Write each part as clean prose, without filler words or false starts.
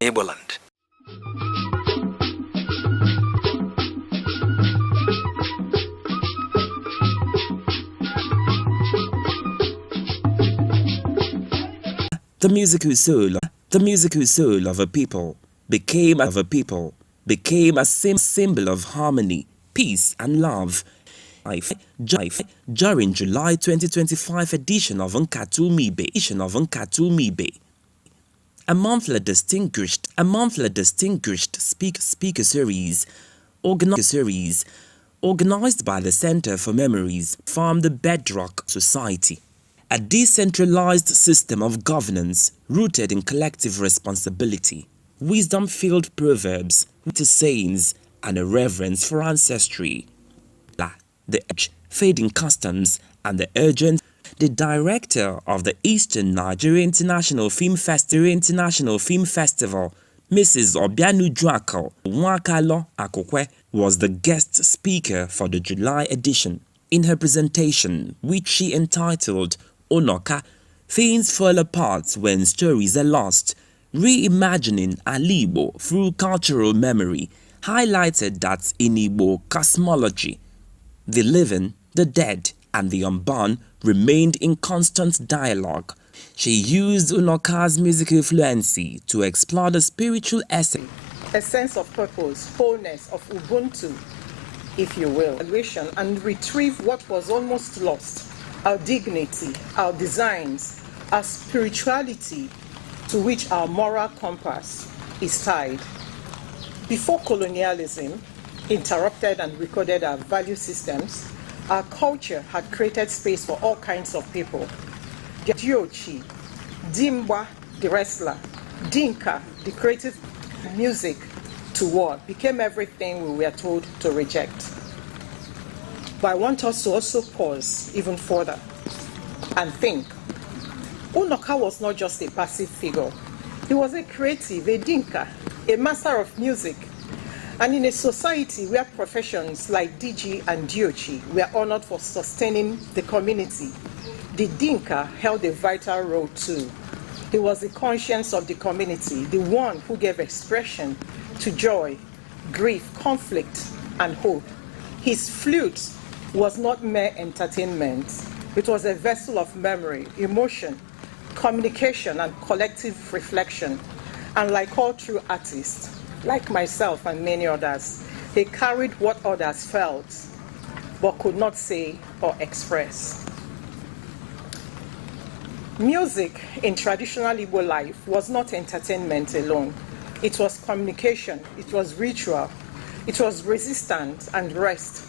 Neighborland. The musical soul of a people became a symbol of harmony, peace, and love. During July 2025 edition of Nkatu Mibe, a monthly distinguished speaker series organized by the Center for Memories, formed the bedrock of society. A decentralized system of governance rooted in collective responsibility, wisdom-filled proverbs, sayings, and a reverence for ancestry. The fading customs and the urgent. The director of the Eastern Nigeria International Film Festival, Mrs. Obianujuako Nwakalo Akokwe, was the guest speaker for the July edition. In her presentation, which she entitled Onoka, Things Fall Apart When Stories Are Lost, Reimagining Alibo Through Cultural Memory, highlighted that in Igbo cosmology, the living, the dead, and the unborn remained in constant dialogue. She used Unoka's musical fluency to explore the spiritual essence. A sense of purpose, wholeness, of Ubuntu, if you will, and retrieve what was almost lost, our dignity, our designs, our spirituality, to which our moral compass is tied. Before colonialism interrupted and recorded our value systems, our culture had created space for all kinds of people. Diochi, Dimba, the wrestler, Dinka, the creative music to war, became everything we were told to reject. But I want us to also pause even further and think. Unoka was not just a passive figure. He was a creative, a Dinka, a master of music. And in a society where professions like DG and Diochi were honored for sustaining the community, the Dinka held a vital role too. He was the conscience of the community, the one who gave expression to joy, grief, conflict, and hope. His flute was not mere entertainment. It was a vessel of memory, emotion, communication, and collective reflection. And like all true artists, like myself and many others, they carried what others felt but could not say or express. Music in traditional Igbo life was not entertainment alone. It was communication, it was ritual, it was resistance and rest.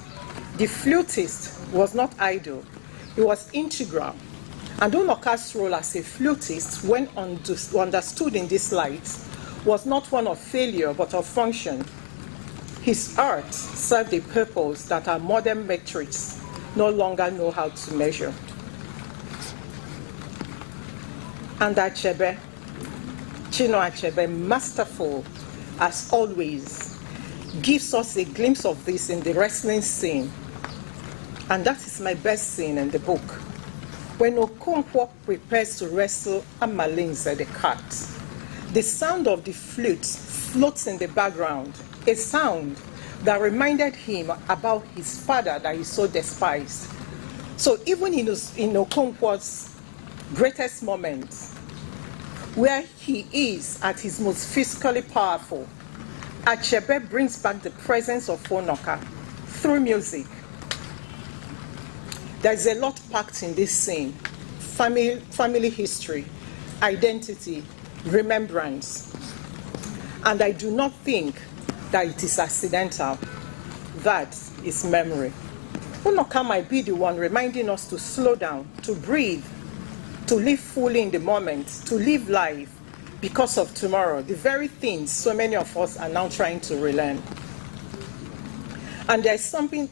The flutist was not idle, he was integral. And Unoka's role as a flutist, when understood in this light, was not one of failure but of function. His art served a purpose that our modern metrics no longer know how to measure. And Achebe, Chino Achebe, masterful as always, gives us a glimpse of this in the wrestling scene. And that is my best scene in the book. When Okonkwo prepares to wrestle Amalinze the cat, the sound of the flute floats in the background, a sound that reminded him about his father that he so despised. So even in Okonkwo's greatest moments, where he is at his most physically powerful, Achebe brings back the presence of Unoka through music. There's a lot packed in this scene: family history, identity, remembrance. And I do not think that it is accidental. That is memory. Unoka might be the one reminding us to slow down, to breathe, to live fully in the moment, to live life because of tomorrow, the very things so many of us are now trying to relearn. And there's something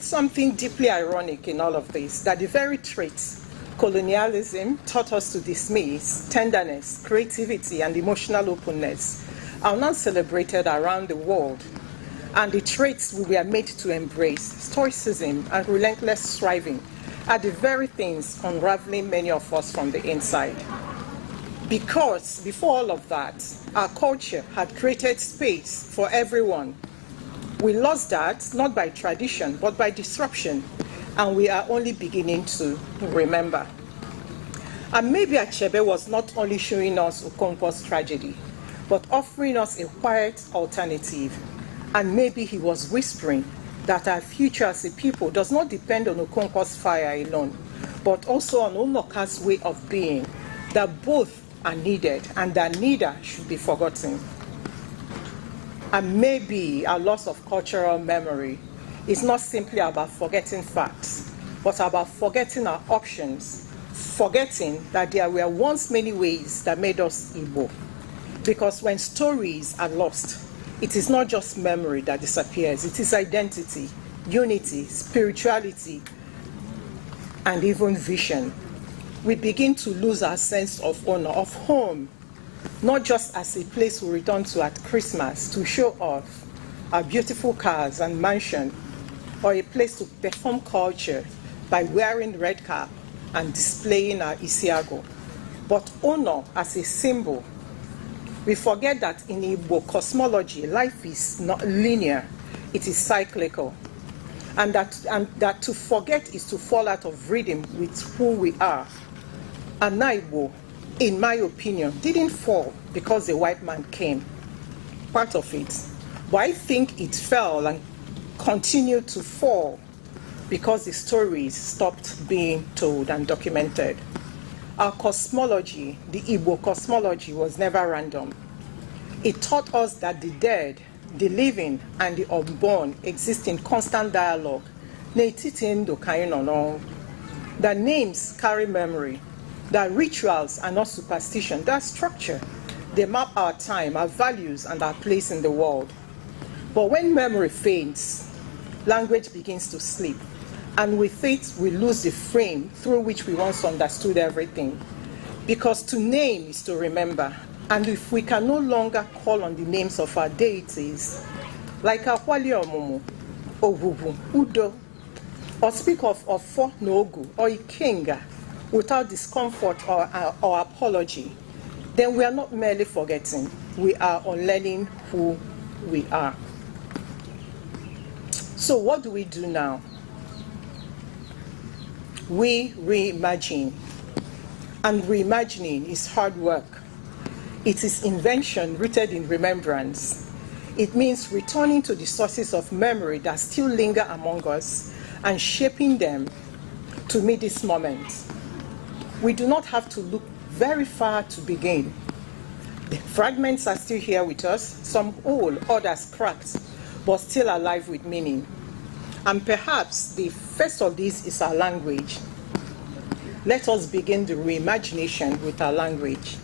deeply ironic in all of this, that the very traits colonialism taught us to dismiss, tenderness, creativity, and emotional openness, are now celebrated around the world. And the traits we were made to embrace, stoicism and relentless striving, are the very things unraveling many of us from the inside. Because before all of that, our culture had created space for everyone. We lost that, not by tradition, but by disruption, and we are only beginning to remember. And maybe Achebe was not only showing us Okonkwo's tragedy, but offering us a quiet alternative. And maybe he was whispering that our future as a people does not depend on Okonkwo's fire alone, but also on Onoka's way of being, that both are needed and that neither should be forgotten. And maybe our loss of cultural memory is not simply about forgetting facts, but about forgetting our options, forgetting that there were once many ways that made us Igbo. Because when stories are lost, it is not just memory that disappears, it is identity, unity, spirituality, and even vision. We begin to lose our sense of honor, of home, not just as a place we return to at Christmas to show off our beautiful cars and mansion, or a place to perform culture by wearing red cap and displaying our isiago, but honor as a symbol. We forget that in Igbo cosmology, life is not linear, it is cyclical. And that to forget is to fall out of rhythm with who we are. And Igbo, in my opinion, didn't fall because the white man came. Part of it. But I think it fell and continued to fall because the stories stopped being told and documented. Our cosmology, the Igbo cosmology, was never random. It taught us that the dead, the living, and the unborn exist in constant dialogue. That names carry memory, that rituals are not superstition, that's structure. They map our time, our values, and our place in the world. But when memory fades, language begins to sleep, and with it, we lose the frame through which we once understood everything. Because to name is to remember, and if we can no longer call on the names of our deities, like Akwali Omomo, Ogugu, Udo, or speak of Ofo Nogu or Ikenga without discomfort or apology, then we are not merely forgetting, we are unlearning who we are. So what do we do now? We reimagine. And reimagining is hard work. It is invention rooted in remembrance. It means returning to the sources of memory that still linger among us and shaping them to meet this moment. We do not have to look very far to begin. The fragments are still here with us, some whole, others cracked, but still alive with meaning. And perhaps the first of these is our language. Let us begin the reimagination with our language.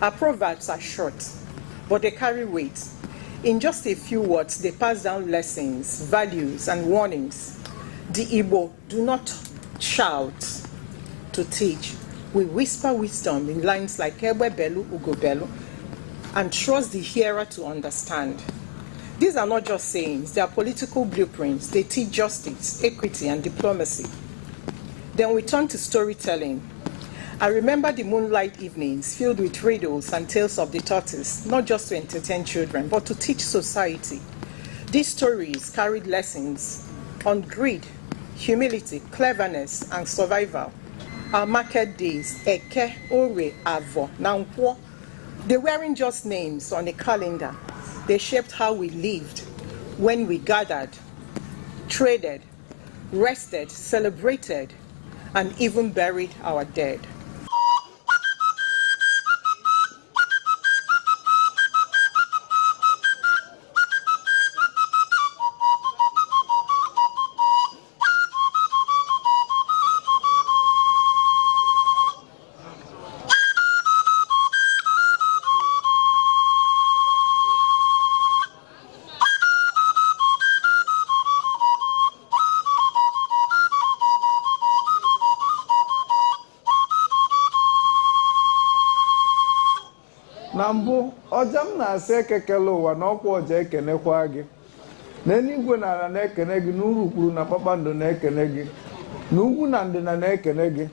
Our proverbs are short, but they carry weight. In just a few words, they pass down lessons, values, and warnings. The Igbo do not shout to teach. We whisper wisdom in lines like Ebe Belu, Ugo Belu, and trust the hearer to understand. These are not just sayings, they are political blueprints. They teach justice, equity, and diplomacy. Then we turn to storytelling. I remember the moonlight evenings filled with riddles and tales of the tortoise, not just to entertain children, but to teach society. These stories carried lessons on greed, humility, cleverness, and survival. Our market days, Eke, Ore, Avo, Nankwo, they weren't just names on a calendar. They shaped how we lived when we gathered, traded, rested, celebrated, and even buried our dead. na mbụ ọja m na-asị ekekele ụwa na ọkwa ọja ekenekwa gị na eluigwe na ala na-ekene gị na urukpuru na kpakpando na-ekene gị na ugwu na ndịna na-ekene gị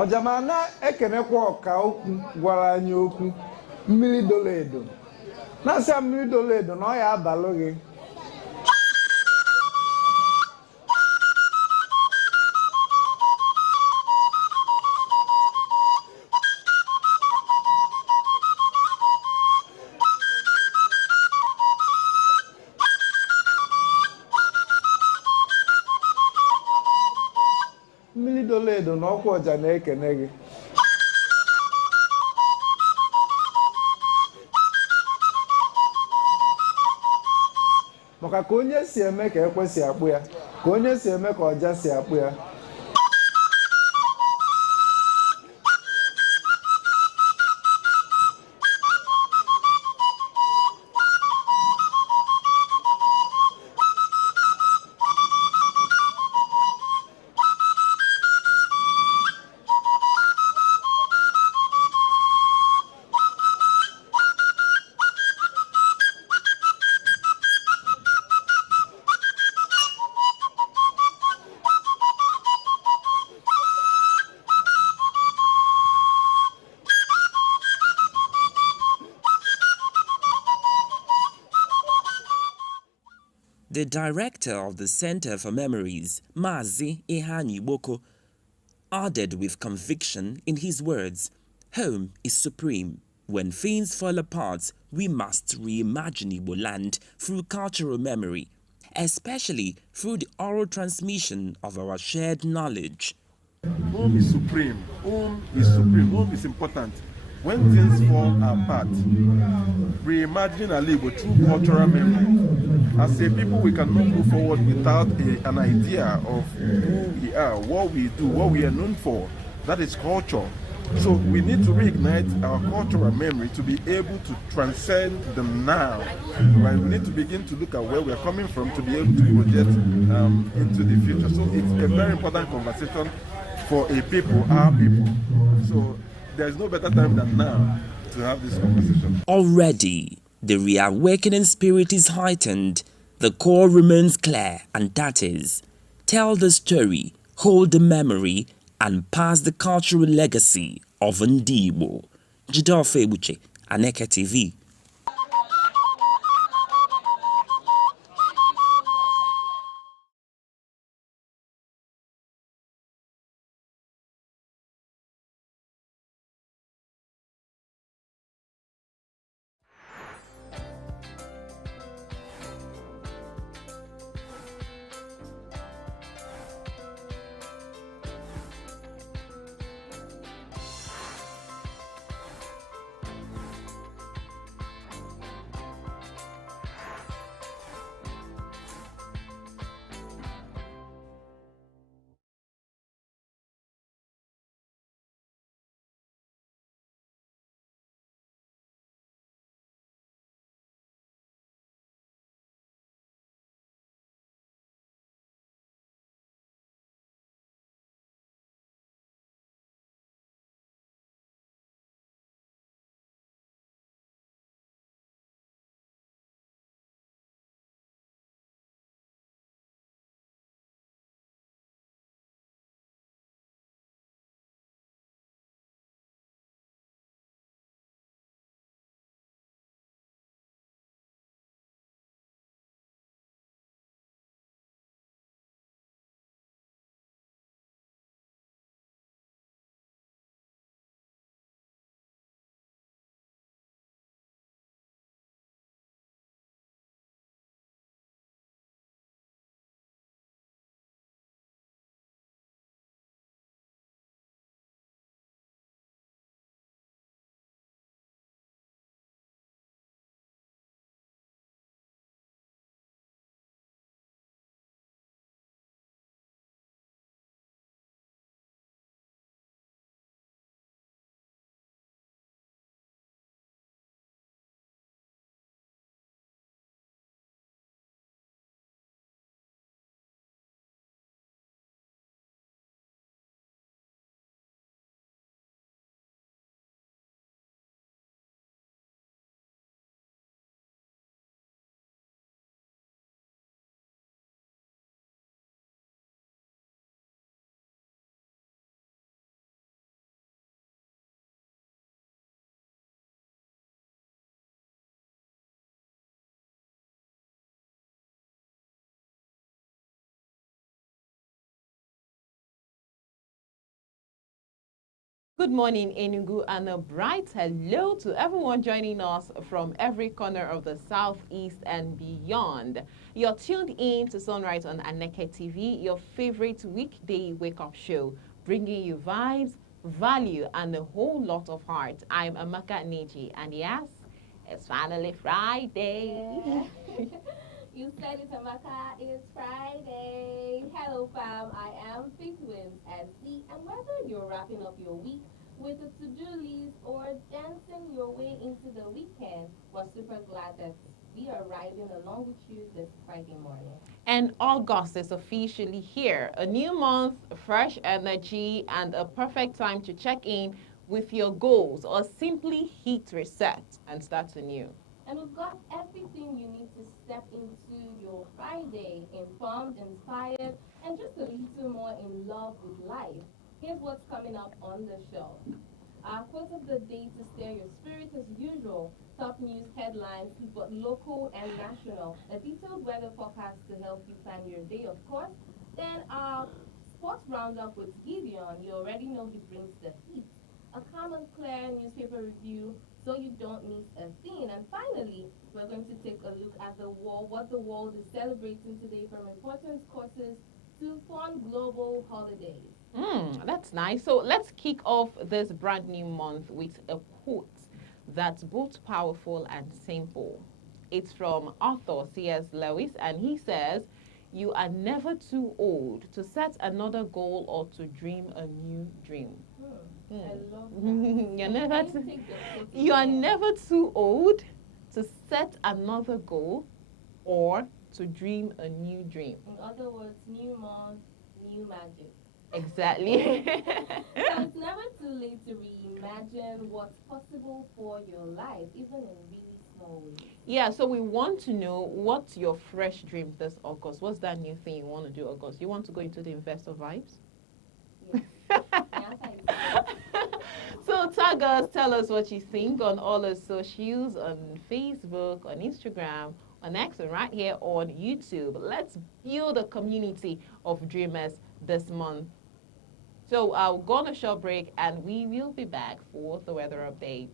ọjamana ekenekwa ọka okwu gwara anyị okwu mmiri dolo edo na-asị mmiri dolo edo na ọ ya abalụ gị mmiri dolo edo na ọkwa ọja na-ekene gị maka ka onye si eme ka ekwe si akpụ ya ka onye si eme ka ọja si akpụ ya The director of the Center for Memories, Mazi Ihani Boko, added with conviction in his words, "Home is supreme. When things fall apart, we must reimagine Igbo land through cultural memory, especially through the oral transmission of our shared knowledge." Home is supreme. Home is supreme. Home is important. When things fall apart, reimagining our Igbo through cultural memory. As a people, we cannot move forward without an idea of who we are, what we do, what we are known for. That is culture. So we need to reignite our cultural memory to be able to transcend the now. Right? We need to begin to look at where we are coming from to be able to project into the future. So it's a very important conversation for a people, our people. So there's no better time than now to have this conversation. Already, the reawakening spirit is heightened. The core remains clear, and that is, tell the story, hold the memory, and pass the cultural legacy of Ndi Igbo. Jideofor Ebuche, Aneke TV. Good morning, Enugu, and a bright hello to everyone joining us from every corner of the southeast and beyond. You're tuned in to Sunrise on Aneke TV, your favorite weekday wake-up show, bringing you vibes, value, and a whole lot of heart. I'm Aneke, and yes, it's finally Friday. Yeah. You said it, Amaka. It's Friday. Hello, fam. I am Faith Wins SC, and whether you're wrapping up your week with a to-do list or dancing your way into the weekend, we're super glad that we are riding along with you this Friday morning. And August is officially here. A new month, fresh energy, and a perfect time to check in with your goals or simply hit reset and start anew. And we've got everything you need to step into your Friday informed, inspired, and just a little more in love with life. Here's what's coming up on the show. Our quote of the day to stir your spirit as usual. Top news headlines, both local and national. A detailed weather forecast to help you plan your day, of course. Then our sports roundup with Gideon. You already know he brings the heat. A calm and clear newspaper review so you don't miss a scene. And finally, we're going to take a look at the world, what the world is celebrating today, from important causes to fun global holidays. That's nice. So let's kick off this brand new month with a quote that's both powerful and simple. It's from author C.S. Lewis, and he says, "You are never too old to set another goal or to dream a new dream." I love that. You're never Can too, you take the quote you are again? never too old to set another goal or to dream a new dream. In other words, new month, new magic. Exactly. So it's never too late to reimagine what's possible for your life, even in really small ways. Yeah, so we want to know what's your fresh dream this August. What's that new thing you want to do August? You want to go into the investor vibes? Yes. The answer is yes. So tag us, tell us what you think on all our socials, on Facebook, on Instagram, on X, and right here on YouTube. Let's build a community of dreamers this month. So I'll go on a short break and we will be back for the weather update.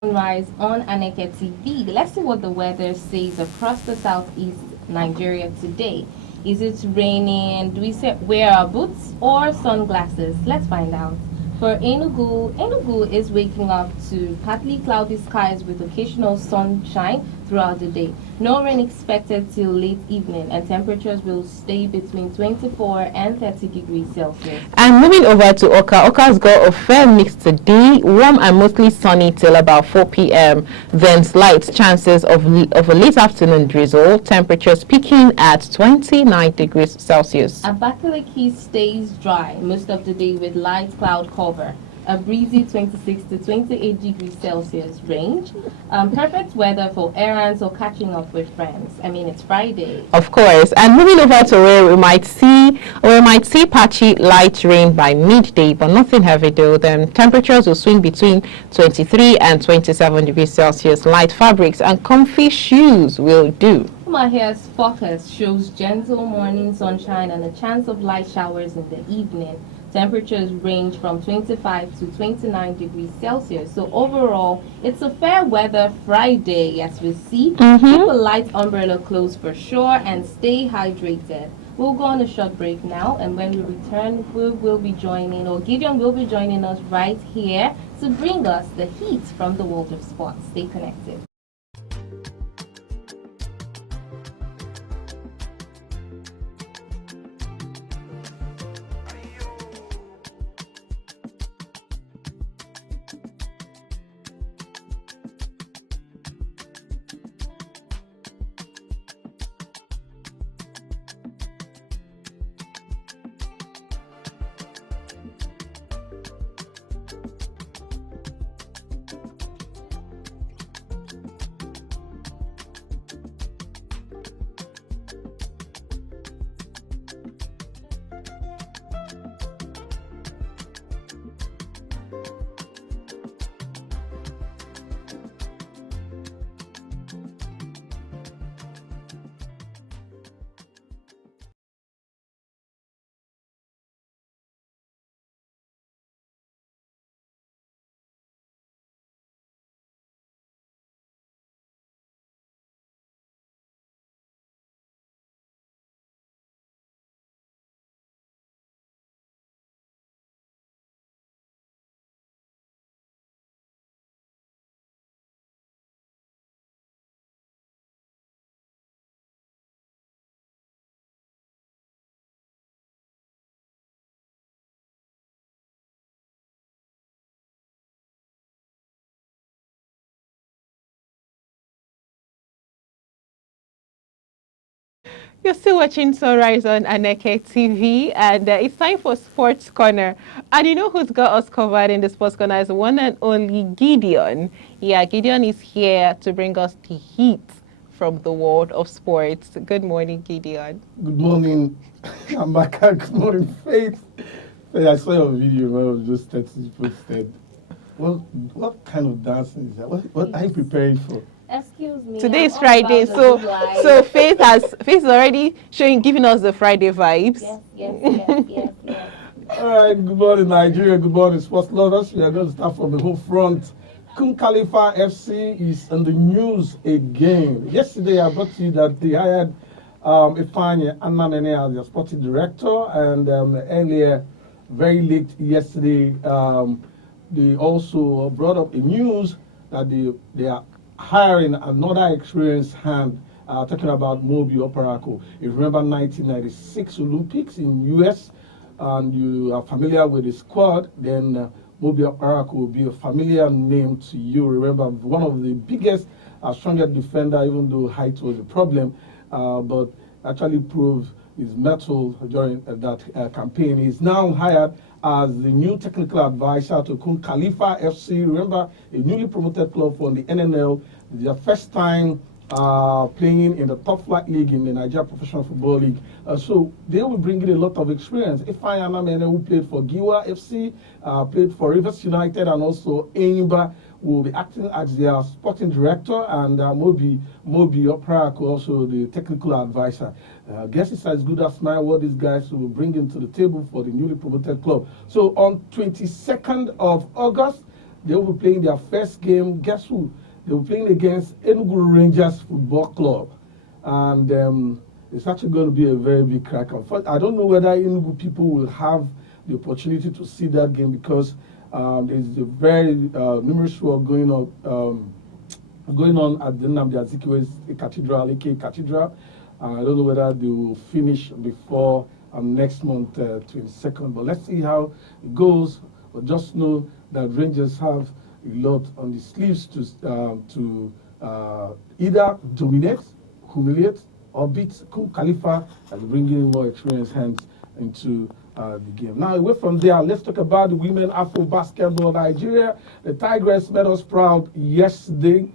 Sunrise on Aneke TV. Let's see what the weather says across the southeast Nigeria today. Is it raining? Do we wear our boots or sunglasses? Let's find out. For Enugu, Enugu is waking up to partly cloudy skies with occasional sunshine throughout the day. No rain expected till late evening, and temperatures will stay between 24 and 30 degrees Celsius. And moving over to Oka, Oka's got a fair mix today, warm and mostly sunny till about 4 p.m. Then slight chances of a late afternoon drizzle, temperatures peaking at 29 degrees Celsius. Abakaliki stays dry most of the day with light cloud cover. A breezy 26 to 28 degrees Celsius range. Perfect weather for errands or catching up with friends. I mean, it's Friday. Of course. And moving over to where we might see patchy light rain by midday, but nothing heavy though. Then temperatures will swing between 23 and 27 degrees Celsius. Light fabrics and comfy shoes will do. My hair's forecast shows gentle morning sunshine and a chance of light showers in the evening. Temperatures range from 25 to 29 degrees Celsius. So overall, it's a fair weather Friday as we see. Keep a light umbrella close for sure and stay hydrated. We'll go on a short break now, and when we return, we will be joining, or Gideon will be joining us right here to bring us the heat from the world of sports. Stay connected. You're still watching Sunrise on Aneke TV, and it's time for Sports Corner. And you know who's got us covered in the Sports Corner is one and only Gideon. Yeah, Gideon is here to bring us the heat from the world of sports. Good morning, Gideon. Good morning, Amaka. Good morning, Faith. I saw your video where I was just posted. What kind of dancing is that? What are you preparing for? Excuse me. Today is I'm all Friday, about the good life. so Faith is already giving us the Friday vibes. Yes. All right, good morning, Nigeria. Good morning, sports lovers. We are going to start from the home front. Kun Khalifa FC is in the news again. Yesterday, I brought to you that they hired Ifeanyi Anamene as their sporting director, and earlier, very late yesterday, they also brought up a news that they are hiring another experienced hand, talking about Mobi Oparako. If you remember 1996 Olympics in US, and you are familiar with the squad, then Mobi Oparako will be a familiar name to you. Remember, one of the biggest, strongest defender, even though height was a problem, but actually proved his mettle during that campaign. He's now hired as the new technical advisor to Kun Khalifa FC. Remember, a newly promoted club from the NNL. It's their first time playing in the top flight league in the Nigeria Professional Football League. So they will bring in a lot of experience. Ifeanyi Anamene, who played for Giwa FC, played for Rivers United, and also Enyimba, will be acting as their sporting director, and Mobi Oparako, also the technical advisor. Guess it's as good as my what these guys will bring into the table for the newly promoted club. So on 22nd of August, they will be playing their first game. Guess who? They will be playing against Enugu Rangers Football Club. And it's actually going to be a very big cracker. I don't know whether Enugu people will have the opportunity to see that game, because there's a very numerous work going on at the Nnamdi Azikiwe Cathedral, AK Cathedral. I don't know whether they will finish before next month, 22nd. But let's see how it goes. But just know that Rangers have a lot on the sleeves to either dominate, humiliate, or beat Kun Khalifa and bring in more experienced hands into the game. Now, away from there, let's talk about the women Afro basketball. Nigeria, the Tigress made us proud yesterday,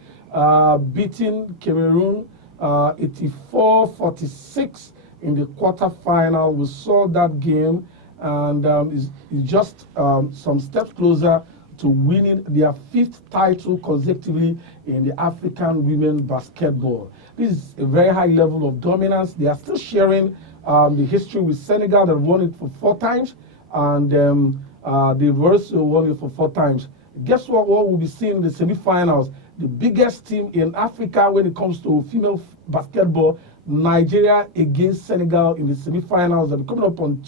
beating Cameroon 84-46 in the quarterfinal. We saw that game, and it's just some steps closer to winning their 5th title consecutively in the African women basketball. This is a very high level of dominance. They are still sharing the history with Senegal, that won it for 4 times, and they've also won it for 4 times. Guess what we'll be seeing in the semifinals? The biggest team in Africa when it comes to female basketball, Nigeria against Senegal in the semifinals. They'll be coming up on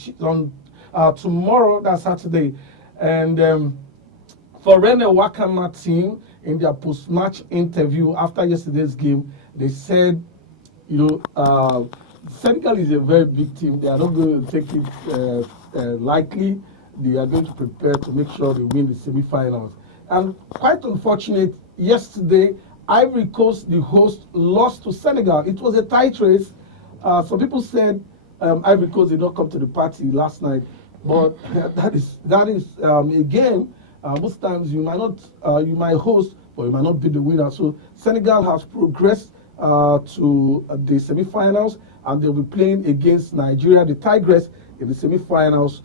tomorrow, that's Saturday. And For Rene Wakama team, in their post-match interview after yesterday's game, they said, Senegal is a very big team. They are not going to take it lightly. They are going to prepare to make sure they win the semi-finals. And quite unfortunate, yesterday, Ivory Coast, the host, lost to Senegal. It was a tight race. Some people said Ivory Coast did not come to the party last night, but that is a game. Most times you might host, but you might not be the winner. So Senegal has progressed to the semi-finals, and they'll be playing against Nigeria, the Tigress, in the semi-finals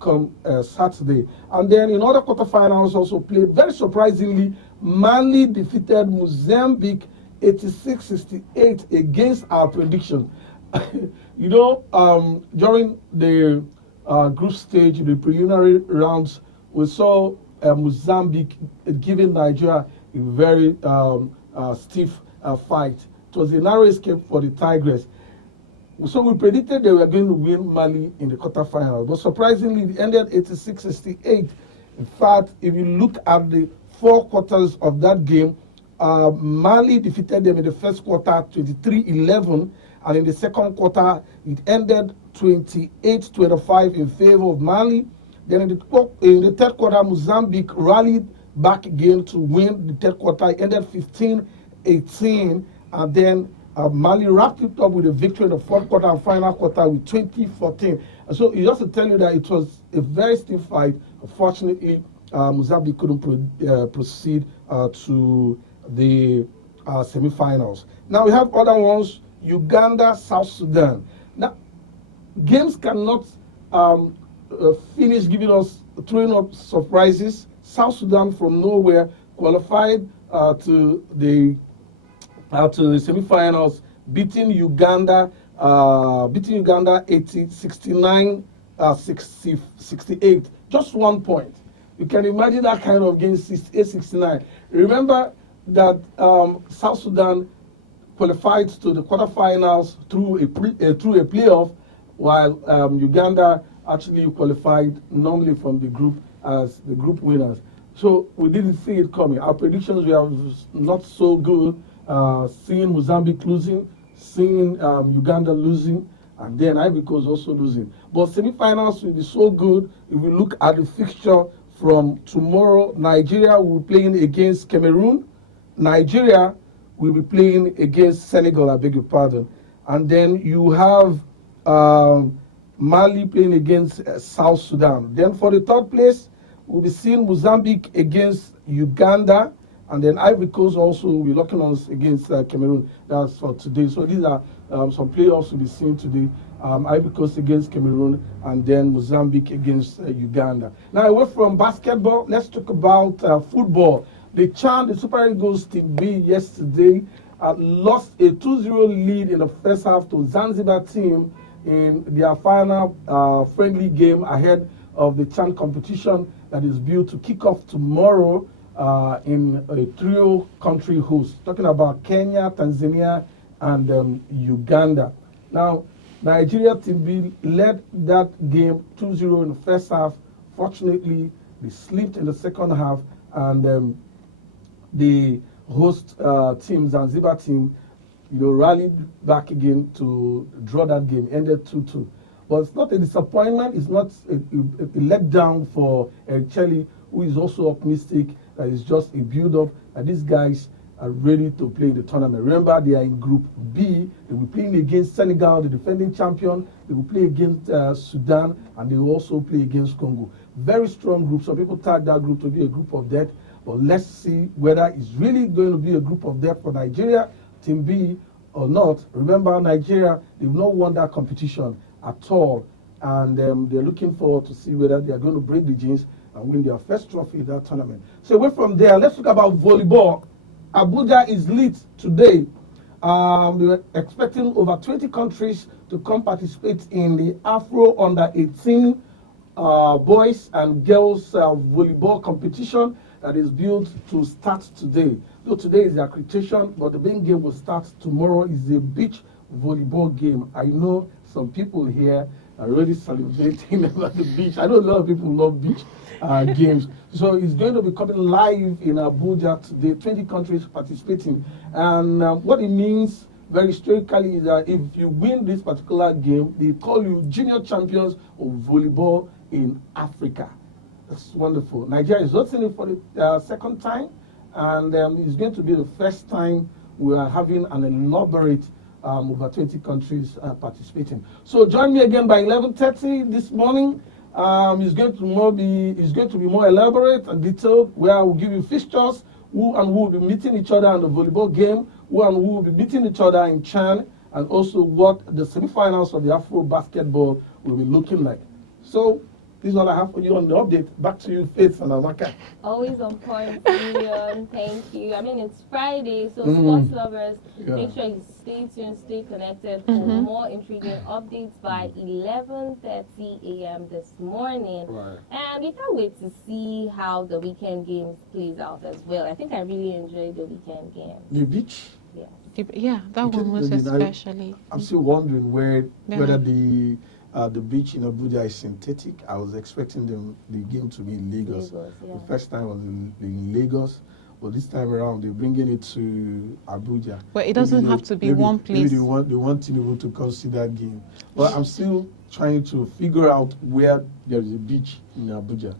come Saturday. And then in other quarterfinals also played, very surprisingly, Mali defeated Mozambique 86-68 against our prediction. During the group stage, the preliminary rounds, we saw Mozambique giving Nigeria a very stiff fight. It was a narrow escape for the Tigress. So we predicted they were going to win Mali in the quarterfinals, but surprisingly, it ended 86-68. In fact, if you look at the 4 quarters of that game, Mali defeated them in the first quarter 23-11, and in the second quarter, it ended 28-25 in favor of Mali. Then in the third quarter, Mozambique rallied back again to win the third quarter. It ended 15-18, and then Mali wrapped it up with a victory in the fourth quarter and final quarter with 20-14. And so it just to tell you that it was a very stiff fight. Unfortunately, Mozambique couldn't proceed to the semi-finals. Now we have other ones: Uganda, South Sudan. Now, games cannot finish throwing up surprises. South Sudan from nowhere qualified to the semi-finals, beating Uganda 68, just 1 point. You can imagine that kind of game, 68-69. Remember that South Sudan qualified to the quarterfinals through a playoff, while Uganda actually qualified normally from the group as the group winners. So we didn't see it coming. Our predictions were not so good. Seeing Mozambique losing, seeing Uganda losing, and then Ivory Coast also losing. But semi-finals will be so good. If we look at the fixture from tomorrow, Nigeria will be playing against Cameroon. Nigeria will be playing against Senegal, I beg your pardon. And then you have Mali playing against South Sudan. Then for the third place, we'll be seeing Mozambique against Uganda. And then Ivory Coast also will be locking us against Cameroon. That's for today. So these are some playoffs we'll be seeing today. Ivory Coast against Cameroon, and then Mozambique against Uganda. Now, away from basketball, let's talk about football. The Super Eagles Team B yesterday lost a 2-0 lead in the first half to Zanzibar team in their final friendly game ahead of the CHAN competition that is due to kick off tomorrow in a trio country host, talking about Kenya, Tanzania, and Uganda. Now, Nigeria Team B led that game 2-0 in the first half. Fortunately, they slipped in the second half, and the host team, Zanzibar team, rallied back again to draw that game, ended 2-2. But it's not a disappointment, it's not a letdown for Chelsea, who is also optimistic that it's just a build-up, and these guys are ready to play in the tournament. Remember, they are in Group B. They will play against Senegal, the defending champion. They will play against Sudan, and they will also play against Congo. Very strong group. Some people tag that group to be a group of death, but let's see whether it's really going to be a group of death for Nigeria, Team B, or not. Remember, Nigeria, they've not won that competition at all, and they're looking forward to see whether they are going to break the jinx and win their first trophy in that tournament. So away from there, let's talk about volleyball. Abuja is lit today. We were expecting over 20 countries to come participate in the Afro Under-18 boys and girls volleyball competition that is built to start today. So today is the accreditation, but the main game will start tomorrow. Is a beach volleyball game. I know some people here, already celebrating about the beach. I know a lot of people love beach games. So it's going to be coming live in Abuja today, 20 countries participating. And what it means very historically is that if you win this particular game, they call you junior champions of volleyball in Africa. That's wonderful. Nigeria is hosting it for the second time, and it's going to be the first time we are having an elaborate over 20 countries participating. So join me again by 11:30 this morning. It's going to be more elaborate and detailed, where I will give you fixtures, who and who will be meeting each other in the volleyball game, who and who will be meeting each other in Chan, and also what the semifinals of the Afro basketball will be looking like. So this is what I have for you on the update. Back to you, Faith and Aneke. Always on point, Leon. Thank you. I mean, it's Friday, so sports lovers, make sure you stay tuned, stay connected for more intriguing updates by 11:30 a.m. this morning. Right. And we can't wait to see how the weekend games plays out as well. I think I really enjoyed the weekend game. The beach? Yeah. Yeah, that one was especially. I'm still wondering whether the beach in Abuja is synthetic. I was expecting the game to be in Lagos. The first time was in Lagos, but this time around they're bringing it to Abuja. But it doesn't have to be one place. Maybe they want Tinubu to come see that game. But I'm still trying to figure out where there is a beach in Abuja.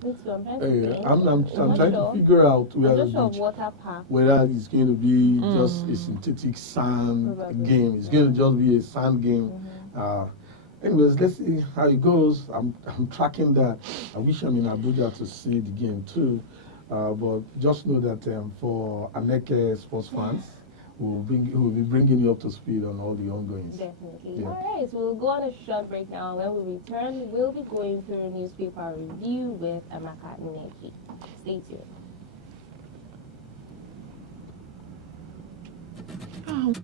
I'm trying to figure out where the beach. Water park. Whether it's going to be just a synthetic sand game. It's going to just be a sand game. Anyways, let's see how it goes. I'm tracking that. I wish I'm in Abuja to see the game too. But just know that for Aneke sports fans, we'll be bringing you up to speed on all the ongoings. Definitely. Yeah. All right, so we'll go on a short break now. When we return, we'll be going through a newspaper review with Aneke. Stay tuned.